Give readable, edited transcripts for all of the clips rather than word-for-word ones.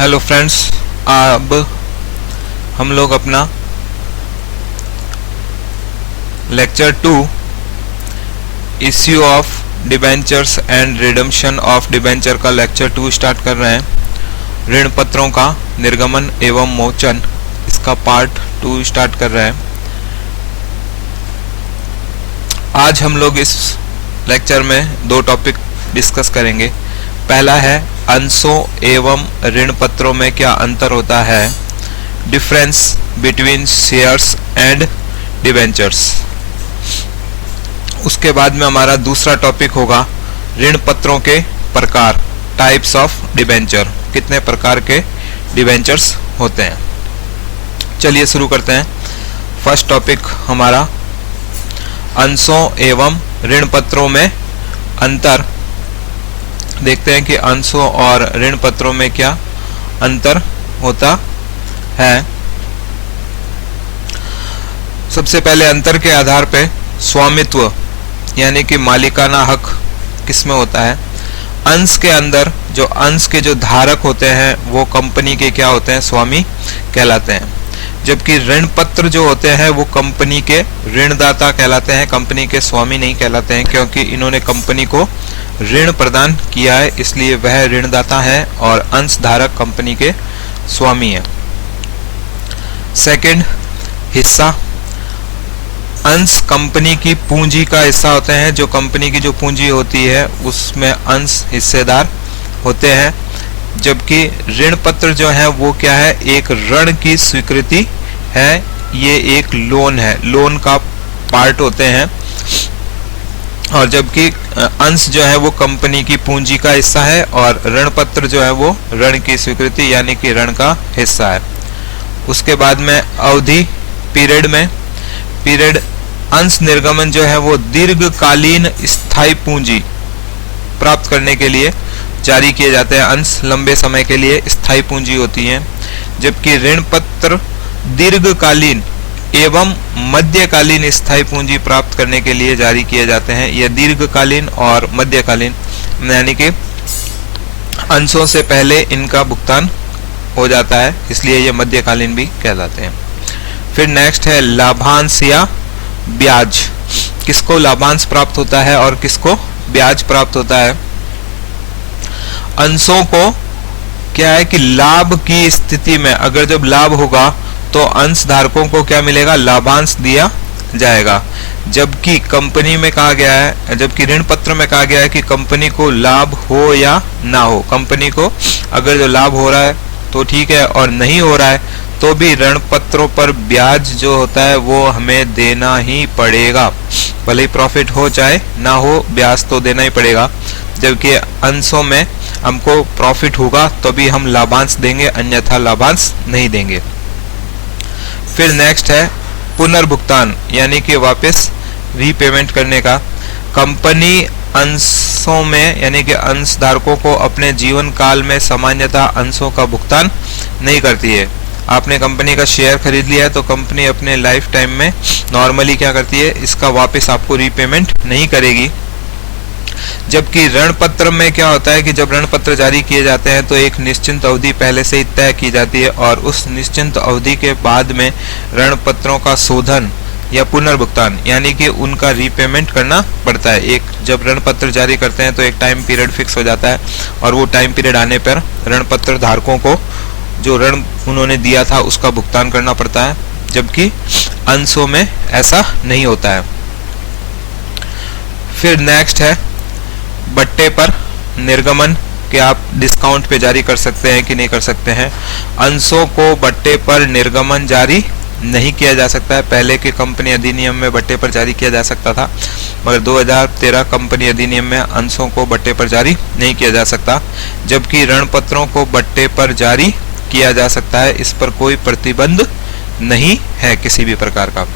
Hello friends, अब हम लोग अपना lecture 2 issue of debentures and redemption of debenture का लेक्चर 2 स्टार्ट कर रहे हैं। ऋण पत्रों का निर्गमन एवं मोचन, इसका पार्ट 2 स्टार्ट कर रहे हैं। आज हम लोग इस लेक्चर में दो टॉपिक डिस्कस करेंगे। पहला है अंशों एवं ऋण पत्रों में क्या अंतर होता है, difference between shares and debentures. उसके बाद में हमारा दूसरा टॉपिक होगा ऋण पत्रों के प्रकार, टाइप्स ऑफ डिबेंचर, कितने प्रकार के डिबेंचर्स होते हैं। चलिए शुरू करते हैं। फर्स्ट टॉपिक हमारा अंशों एवं ऋण पत्रों में अंतर। देखते हैं कि अंशों और ऋण पत्रों में क्या अंतर होता है। सबसे पहले अंतर के आधार पे स्वामित्व यानी कि मालिकाना हक किसमें होता है। अंश के अंदर जो अंश के जो धारक होते हैं वो कंपनी के क्या होते हैं, स्वामी कहलाते हैं। जबकि ऋण पत्र जो होते हैं वो कंपनी के ऋणदाता कहलाते हैं, कंपनी के स्वामी नहीं कहलाते हैं, क्योंकि इन्होंने कंपनी को ऋण प्रदान किया है, इसलिए वह ऋणदाता है और अंशधारक कंपनी के स्वामी है। सेकंड, हिस्सा। अंश कंपनी की पूंजी का हिस्सा होते हैं। जो कंपनी की जो पूंजी होती है उसमें अंश हिस्सेदार होते हैं। जबकि ऋण पत्र जो है वो क्या है, एक ऋण की स्वीकृति है, ये एक लोन है, लोन का पार्ट होते हैं। और जबकि अंश जो है वो कंपनी की पूंजी का हिस्सा है और ऋण पत्र जो है वो ऋण की स्वीकृति यानी कि ऋण का हिस्सा है। उसके बाद में अवधि, पीरियड अंश निर्गमन जो है वो दीर्घकालीन स्थायी पूंजी प्राप्त करने के लिए जारी किए जाते हैं। अंश लंबे समय के लिए स्थायी पूंजी होती है, जबकि ऋण पत्र दीर्घकालीन एवं मध्यकालीन स्थायी पूंजी प्राप्त करने के लिए जारी किए जाते हैं। यह दीर्घकालीन और मध्यकालीन यानी कि अंशों से पहले इनका भुगतान हो जाता है, इसलिए ये मध्यकालीन भी कहलाते हैं। फिर नेक्स्ट है लाभांश या ब्याज। किसको लाभांश प्राप्त होता है और किसको ब्याज प्राप्त होता है। अंशों को क्या है कि लाभ की स्थिति में अगर जब लाभ होगा तो अंश धारकों को क्या मिलेगा, लाभांश दिया जाएगा। जबकि कंपनी में कहा गया है, जबकि ऋण पत्र में कहा गया है कि कंपनी को लाभ हो या ना हो, कंपनी को अगर जो लाभ हो रहा है तो ठीक है और नहीं हो रहा है तो भी ऋण पत्रों पर ब्याज जो होता है वो हमें देना ही पड़ेगा, भले ही प्रॉफिट हो चाहे ना हो, ब्याज तो देना ही पड़ेगा। जबकि अंशों में हमको प्रॉफिट होगा तो भी हम लाभांश देंगे, अन्यथा लाभांश नहीं देंगे। फिर नेक्स्ट है पुनर्भुगतान यानी कि वापस रीपेमेंट करने का। कंपनी अंशों में यानी कि अंशधारकों को अपने जीवन काल में सामान्यतः अंशों का भुगतान नहीं करती है। आपने कंपनी का शेयर खरीद लिया है तो कंपनी अपने लाइफ टाइम में नॉर्मली क्या करती है, इसका वापस आपको रीपेमेंट नहीं करेगी। जबकि ऋण पत्र में क्या होता है कि जब ऋण पत्र जारी किए जाते हैं तो एक निश्चित अवधि पहले से ही तय की जाती है और उस निश्चित अवधि के बाद में ऋण पत्रों का शोधन या पुनर्भुगतान यानी कि उनका रीपेमेंट करना पड़ता है। एक जब ऋण पत्र जारी करते हैं तो एक टाइम पीरियड फिक्स हो जाता है और वो टाइम पीरियड आने पर ऋण पत्र धारकों को जो ऋण उन्होंने दिया था उसका भुगतान करना पड़ता है, जबकि अंशों में ऐसा नहीं होता है। फिर नेक्स्ट है बट्टे पर निर्गमन, कि आप डिस्काउंट पे जारी कर सकते हैं कि नहीं कर सकते हैं। अंशों को बट्टे पर निर्गमन जारी नहीं किया जा सकता है। पहले के कंपनी अधिनियम में बट्टे पर जारी किया जा सकता था, मगर 2013 कंपनी अधिनियम में अंशों को बट्टे पर जारी नहीं किया जा सकता। जबकि ऋण पत्रों को बट्टे पर जारी किया जा सकता है, इस पर कोई प्रतिबंध नहीं है किसी भी प्रकार का।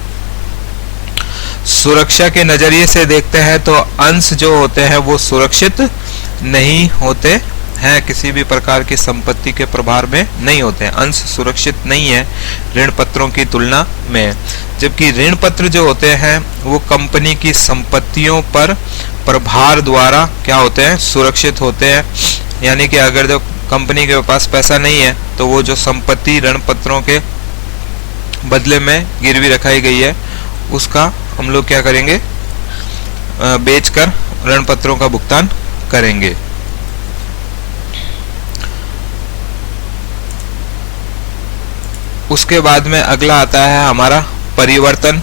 सुरक्षा के नजरिए से देखते हैं तो अंश जो होते हैं वो सुरक्षित नहीं होते हैं, किसी भी प्रकार की संपत्ति के प्रभार में नहीं होते हैं। अंश सुरक्षित नहीं है ऋण पत्रों की तुलना में। जबकि ऋण पत्र जो होते हैं वो कंपनी की संपत्तियों पर प्रभार द्वारा क्या होते हैं, सुरक्षित होते हैं। यानी कि अगर जो कंपनी के पास पैसा नहीं है तो वो जो संपत्ति ऋण पत्रों के बदले में गिरवी रखाई गई है उसका हम लोग क्या करेंगे, बेचकर ऋण पत्रों का भुगतान करेंगे। उसके बाद में अगला आता है हमारा परिवर्तन,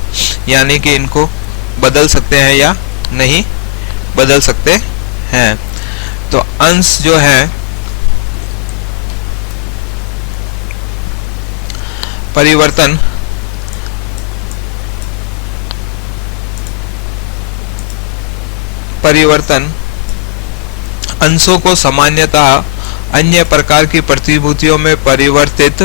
यानी कि इनको बदल सकते हैं या नहीं बदल सकते हैं। तो अंश जो है परिवर्तन अंशों को सामान्यतः अन्य प्रकार की प्रतिभूतियों में परिवर्तित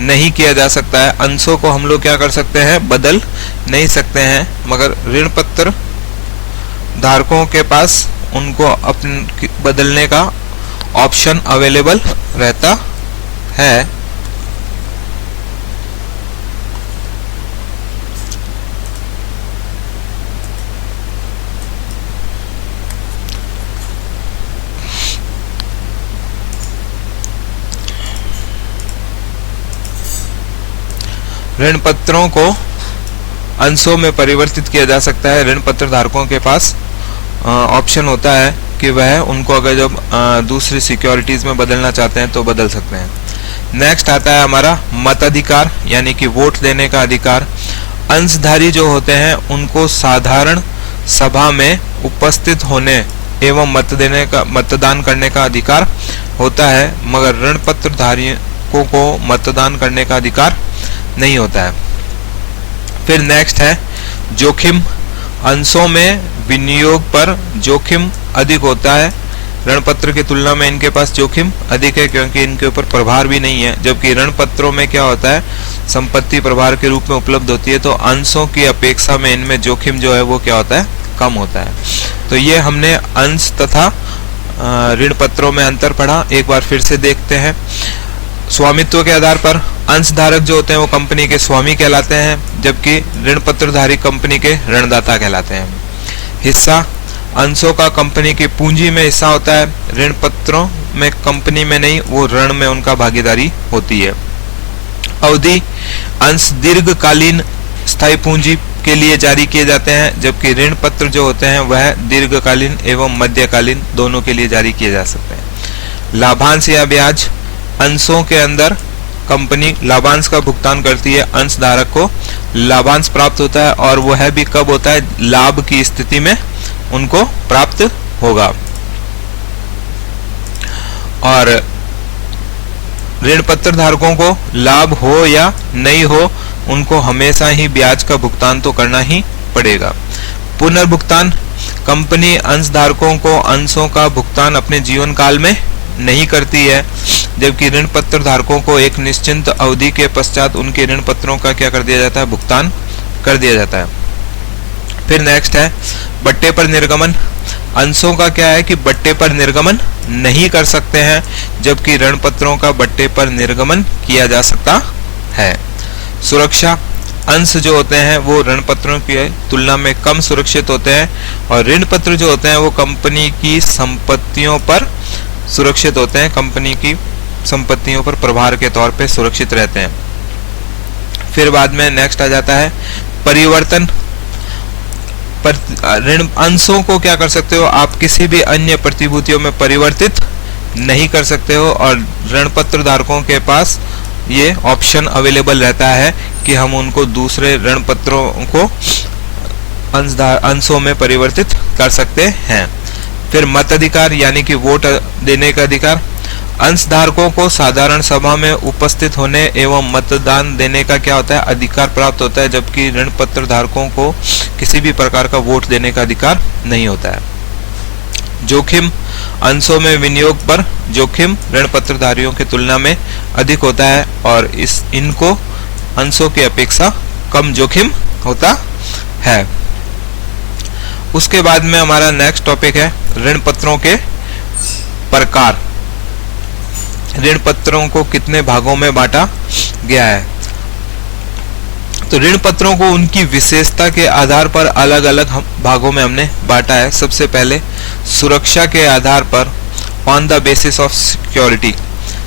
नहीं किया जा सकता है। अंशों को हम लोग क्या कर सकते हैं, बदल नहीं सकते हैं, मगर ऋण पत्र धारकों के पास उनको अपने बदलने का ऑप्शन अवेलेबल रहता है। ऋण पत्रों को अंशों में परिवर्तित किया जा सकता है। ऋण पत्र धारकों के पास ऑप्शन होता है कि वह उनको अगर जब दूसरी सिक्योरिटीज में बदलना चाहते हैं तो बदल सकते हैं। नेक्स्ट आता है हमारा मताधिकार, यानी कि वोट देने का अधिकार। अंशधारी जो होते हैं उनको साधारण सभा में उपस्थित होने एवं मतदान करने का अधिकार होता है, मगर ऋण पत्र धारकों को मतदान करने का अधिकार नहीं होता है। फिर नेक्स्ट है जोखिम। अंशों में विनियोग पर जोखिम अधिक होता है। ऋण पत्र की तुलना में इनके पास जोखिम अधिक है क्योंकि इनके ऊपर प्रभार भी नहीं है, जबकि ऋण पत्रों में क्या होता है, संपत्ति प्रभार के रूप में उपलब्ध होती है। तो अंशों की अपेक्षा में इनमें जोखिम जो है वो क्या होता है, कम होता है। तो ये हमने अंश तथा ऋण पत्रों में अंतर पढ़ा। एक बार फिर से देखते हैं। स्वामित्व के आधार पर अंशधारक जो होते हैं वो कंपनी के स्वामी कहलाते हैं, जबकि ऋण पत्रधारी कंपनी के ऋणदाता कहलाते हैं। हिस्सा अंशों का कंपनी की पूंजी में हिस्सा होता है, ऋण पत्रों में कंपनी में नहीं, वो ऋण में उनका भागीदारी होती है। अवधि अंश दीर्घकालीन स्थायी पूंजी के लिए जारी किए जाते हैं, जबकि ऋण पत्र जो होते हैं वह दीर्घकालीन एवं मध्यकालीन दोनों के लिए जारी किए जा सकते हैं। लाभांश या ब्याज अंशों के अंदर कंपनी लाभांश का भुगतान करती है, अंशधारक को लाभांश प्राप्त होता है और वह भी कब होता है, लाभ की स्थिति में उनको प्राप्त होगा। और ऋण पत्र धारकों को लाभ हो या नहीं हो उनको हमेशा ही ब्याज का भुगतान तो करना ही पड़ेगा। पुनर्भुगतान कंपनी अंशधारकों को अंशों का भुगतान अपने जीवन काल में नहीं करती है, जबकि ऋण पत्र धारकों को एक निश्चित अवधि के पश्चात उनके ऋण पत्रों का क्या कर दिया जाता है, भुगतान कर दिया जाता है। फिर नेक्स्ट है बट्टे पर निर्गमन। अंशों का क्या है कि बट्टे पर निर्गमन नहीं कर सकते हैं, जबकि ऋण पत्रों का बट्टे पर निर्गमन किया जा सकता है। सुरक्षा अंश जो होते हैं वो ऋण पत्रों की तुलना में कम सुरक्षित होते हैं और ऋण पत्र जो होते हैं वो कंपनी की संपत्तियों पर सुरक्षित होते हैं, कंपनी की संपत्तियों पर प्रभार के तौर पे सुरक्षित रहते हैं। फिर बाद में नेक्स्ट आ जाता है परिवर्तन। पर ऋण अंशों को क्या कर सकते हो, आप किसी भी अन्य प्रतिभूतियों में परिवर्तित नहीं कर सकते हो और ऋण पत्र धारकों के पास ये ऑप्शन अवेलेबल रहता है कि हम उनको दूसरे ऋण पत्रों को अंशों में परिवर्तित कर सकते हैं। फिर मताधिकार यानी कि वोट देने का अधिकार। अंशधारकों को साधारण सभा में उपस्थित होने एवं मतदान देने का क्या होता है, अधिकार प्राप्त होता है, जबकि ऋण पत्र धारकों को किसी भी प्रकार का वोट देने का अधिकार नहीं होता है। जोखिम अंशों में विनियोग पर जोखिम ऋण पत्रधारियों की तुलना में अधिक होता है और इनको अंशों की अपेक्षा कम जोखिम होता है। उसके बाद में हमारा नेक्स्ट टॉपिक है ऋण पत्रों के प्रकार। ऋण पत्रों को कितने भागों में बांटा गया है, तो ऋण पत्रों को उनकी विशेषता के आधार पर अलग अलग भागों में हमने बांटा है। सबसे पहले सुरक्षा के आधार पर, on the basis of security.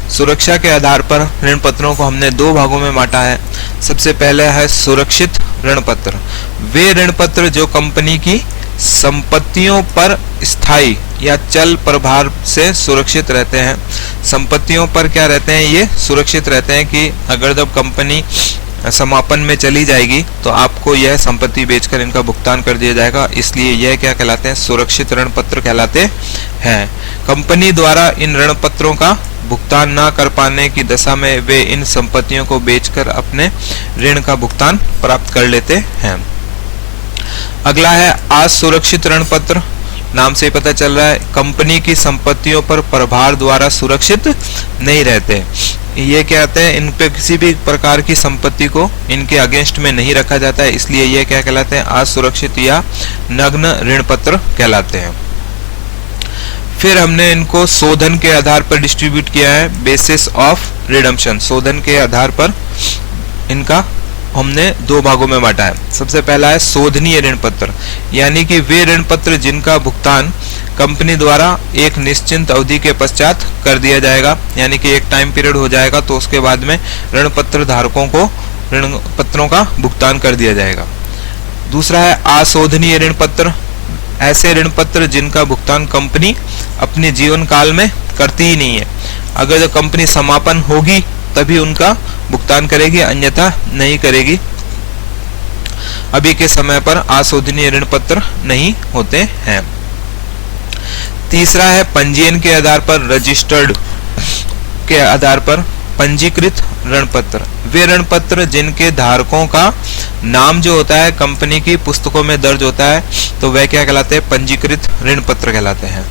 सुरक्षा के आधार पर ऋण पत्रों को हमने दो भागों में बांटा है। सबसे पहले है सुरक्षित ऋण पत्र। वे ऋण पत्र जो कंपनी की संपत्तियों पर स्थायी या चल प्रभार से सुरक्षित रहते हैं। संपत्तियों पर क्या रहते हैं, ये सुरक्षित रहते हैं कि अगर जब कंपनी समापन में चली जाएगी तो आपको यह संपत्ति बेचकर इनका भुगतान कर दिया जाएगा, इसलिए यह क्या कहलाते हैं, सुरक्षित ऋण पत्र कहलाते हैं। कंपनी द्वारा इन ऋण पत्रों का भुगतान न कर पाने की दशा में वे इन संपत्तियों को बेचकर अपने ऋण का भुगतान प्राप्त कर लेते हैं। अगला है असुरक्षित ऋण पत्र। नाम से पता चल रहा है कंपनी की संपत्तियों पर प्रभार द्वारा सुरक्षित नहीं रहते। ये क्या कहते हैं, इन पे किसी भी प्रकार की संपत्ति को इनके अगेंस्ट में नहीं रखा जाता है, इसलिए ये क्या कहलाते हैं, असुरक्षित या नग्न ऋण पत्र कहलाते हैं। फिर हमने इनको शोधन के आधार पर डिस्ट्रीब्यूट किया है, बेसिस ऑफ रिडम्पशन। शोधन के आधार पर इनका हमने दो भागों में बांटा है। सबसे पहला है शोधनीय ऋण पत्र, यानी कि वे ऋण पत्र जिनका भुगतान कंपनी द्वारा एक निश्चित अवधि के पश्चात कर दिया जाएगा, यानी कि एक टाइम पीरियड हो जाएगा तो उसके बाद में ऋण पत्र धारकों को ऋण पत्रों का भुगतान कर दिया जाएगा। दूसरा है अशोधनीय ऋण पत्र, ऐसे ऋण पत्र जिनका भुगतान कंपनी अपने जीवन काल में करती ही नहीं है। अगर जब कंपनी समापन होगी तभी उनका भुगतान करेगी, अन्यथा नहीं करेगी। अभी के समय पर अशोधनीय ऋण पत्र नहीं होते हैं। तीसरा है पंजीयन के आधार पर, रजिस्टर्ड के आधार पर पंजीकृत ऋण पत्र। वे ऋण पत्र जिनके धारकों का नाम जो होता है कंपनी की पुस्तकों में दर्ज होता है तो वह क्या कहलाते हैं, पंजीकृत ऋण पत्र कहलाते हैं।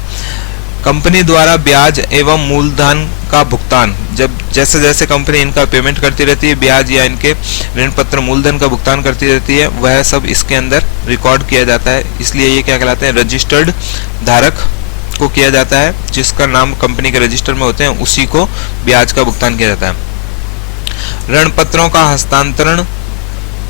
कंपनी द्वारा ब्याज एवं मूलधन का भुगतान, जब जैसे जैसे कंपनी इनका पेमेंट करती रहती है, ब्याज या इनके ऋण पत्र मूलधन का भुगतान करती रहती है, वह सब इसके अंदर रिकॉर्ड किया जाता है, इसलिए ये क्या कहलाते हैं, रजिस्टर्ड धारक को किया जाता है। जिसका नाम कंपनी के रजिस्टर में होते हैं उसी को ब्याज का भुगतान किया जाता है। ऋण पत्रों का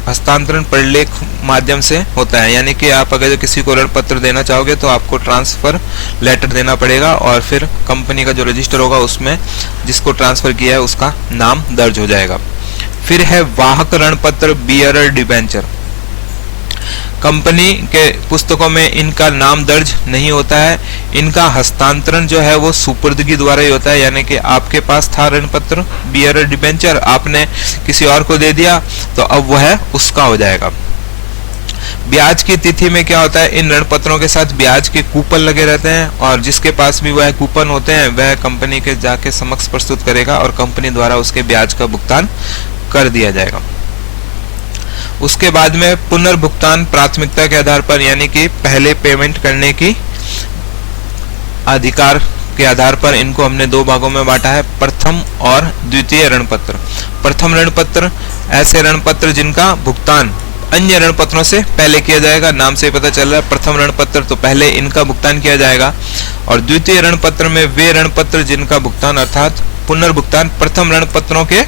हस्तांतरण प्रलेख माध्यम से होता है, यानी कि आप अगर किसी को ऋण पत्र देना चाहोगे तो आपको ट्रांसफर लेटर देना पड़ेगा और फिर कंपनी का जो रजिस्टर होगा उसमें जिसको ट्रांसफर किया है उसका नाम दर्ज हो जाएगा। फिर है वाहक ऋण पत्र, बियरर डिबेंचर। कंपनी के पुस्तकों में इनका नाम दर्ज नहीं होता है, इनका हस्तांतरण जो है वो सुपुर्दगी द्वारा ही होता है, यानी कि आपके पास था ऋण पत्र बियरर डिबेंचर, आपने किसी और को दे दिया तो अब वह उसका हो जाएगा। ब्याज की तिथि में क्या होता है, इन ऋण पत्रों के साथ ब्याज के कूपन लगे रहते हैं और जिसके पास भी वह कूपन होते हैं वह कंपनी के जाके समक्ष प्रस्तुत करेगा और कंपनी द्वारा उसके ब्याज का भुगतान कर दिया जाएगा। उसके बाद में पुनर्भुगतान प्राथमिकता के आधार पर, यानी कि पहले पेमेंट करने की अधिकार के आधार पर इनको हमने दो भागों में बांटा है, प्रथम और द्वितीय ऋण पत्र। प्रथम ऋण पत्र ऐसे ऋण पत्र जिनका भुगतान अन्य ऋण पत्रों से पहले किया जाएगा, नाम से पता चल रहा है प्रथम ऋण पत्र तो पहले इनका भुगतान किया जाएगा। और द्वितीय ऋण पत्र में वे ऋण पत्र जिनका भुगतान अर्थात पुनर्भुगतान प्रथम ऋण पत्रों के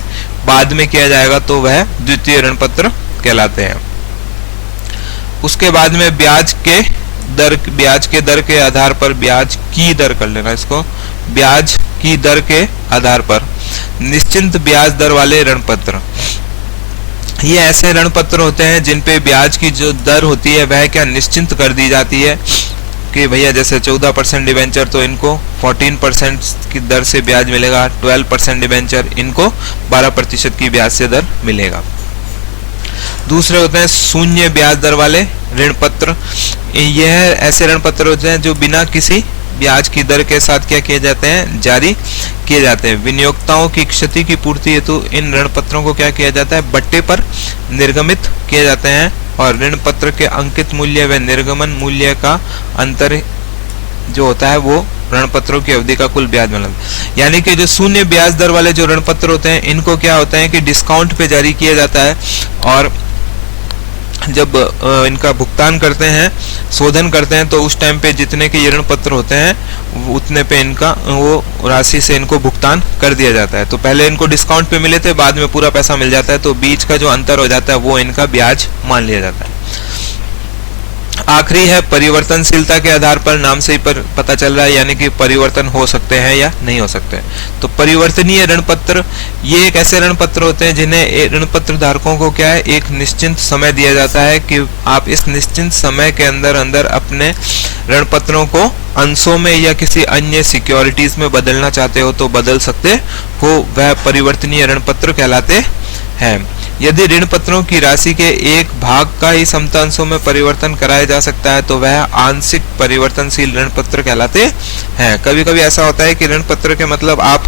बाद में किया जाएगा तो वह द्वितीय ऋण पत्र कहलाते हैं। उसके बाद में ब्याज के दर के आधार पर, ब्याज की दर कर लेना इसको, ब्याज की दर के आधार पर निश्चित ब्याज दर वाले ऋण पत्र। ये ऐसे ऋण पत्र होते हैं जिन पे ब्याज की जो दर होती है वह क्या निश्चित कर दी जाती है कि भैया जैसे 14% डिबेंचर तो इनको 14% की दर से ब्याज मिलेगा, 12% डिबेंचर इनको 12% की ब्याज से दर मिलेगा। दूसरे होते हैं शून्य ब्याज दर वाले ऋण पत्र। यह ऐसे ऋण पत्र होते हैं जो बिना किसी ब्याज की दर के साथ क्या किए जाते हैं, जारी किए जाते हैं। विनियोक्ताओं की क्षति की पूर्ति हेतु इन ऋण पत्रों को क्या किया जाता है, बट्टे पर निर्गमित किए जाते हैं और ऋण पत्र के अंकित मूल्य व निर्गमन मूल्य का अंतर जो होता है वो ऋण पत्रों की अवधि का कुल ब्याज मिलता है। यानी कि जो शून्य ब्याज दर वाले जो ऋण पत्र होते हैं इनको क्या होता है कि डिस्काउंट पे जारी किया जाता है और जब इनका भुगतान करते हैं, शोधन करते हैं तो उस टाइम पे जितने के ये ऋण पत्र होते हैं उतने पे इनका वो राशि से इनको भुगतान कर दिया जाता है। तो पहले इनको डिस्काउंट पे मिले थे, बाद में पूरा पैसा मिल जाता है, तो बीच का जो अंतर हो जाता है वो इनका ब्याज मान लिया जाता है। आखिरी है परिवर्तनशीलता के आधार पर, नाम से ही पता चल रहा है, यानी कि परिवर्तन हो सकते हैं या नहीं हो सकते। तो परिवर्तनीय ऋण पत्र ये एक ऐसे ऋण पत्र होते हैं जिन्हें ऋण पत्र धारकों को क्या है, एक निश्चित समय दिया जाता है कि आप इस निश्चित समय के अंदर अंदर अपने ऋण पत्रों को अंशों में या किसी अन्य सिक्योरिटीज में बदलना चाहते हो तो बदल सकते हो, वह परिवर्तनीय ऋण पत्र कहलाते हैं। यदि ऋण पत्रों की राशि के एक भाग का ही समता अंशों में परिवर्तन कराया जा सकता है तो वह आंशिक परिवर्तनशील ऋण पत्र कहलाते हैं। कभी कभी ऐसा होता है कि ऋण पत्र के मतलब आप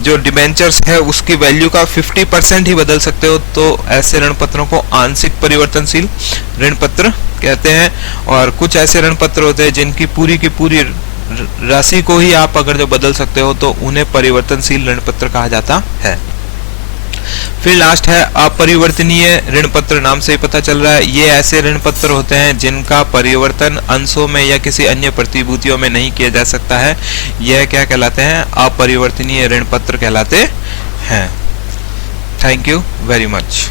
जो डिबेंचर्स है उसकी वैल्यू का 50% ही बदल सकते हो, तो ऐसे ऋण पत्रों को आंशिक परिवर्तनशील ऋण पत्र कहते हैं। और कुछ ऐसे ऋण पत्र होते हैं जिनकी पूरी की पूरी राशि को ही आप अगर जो बदल सकते हो तो उन्हें परिवर्तनशील ऋण पत्र कहा जाता है। फिर लास्ट है अपरिवर्तनीय ऋण पत्र, नाम से ही पता चल रहा है ये ऐसे ऋण पत्र होते हैं जिनका परिवर्तन अंशों में या किसी अन्य प्रतिभूतियों में नहीं किया जा सकता है। यह क्या कहलाते हैं, अपरिवर्तनीय ऋण पत्र कहलाते हैं। Thank you very much.